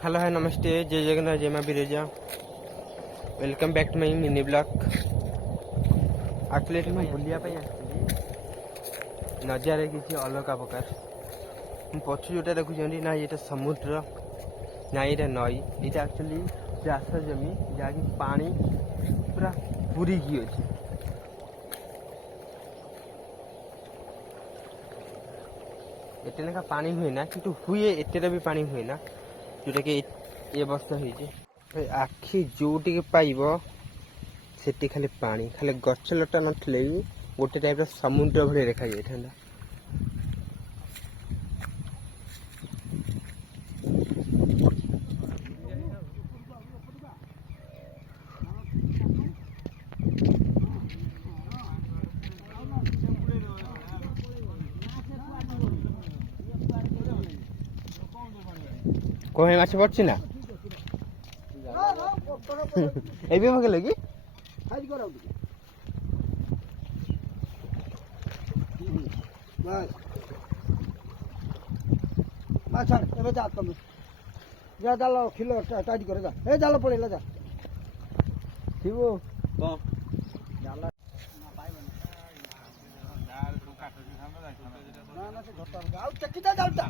hello है नमस्ते जय जगन्नाथ जय माँ Biraja welcome back to my mini blog actually मैं बुलिया नजारे किसी अलग प्रकार पक्ष जोटा देखुं ना ये समुद्र ना ये नई ये एक्चुअली चाष जमी जहाँकि पानी पूरा पूरी की अच्छे एटे लेखा पानी हुए ना कि हुए एटे भी पानी हुए ना जोटा कि ये अवस्था हो आखि जो पाइब से खाली पानी खाली गछ लटा नथिले गोटे टाइप समुद्र भली देखा जाता कहीं माछ पड़ছি ना এই বিভাগে লাগি হাই করাও বাস মাছ এবে যা তুমি যা জাল খিলো টাইট করে যা এই জাল পড়ে যা থিবো কোন জাল না পাইবে না জাল কাটে সামনে যাই না না সে ধরতে হবে আউ চেকিটা জালটা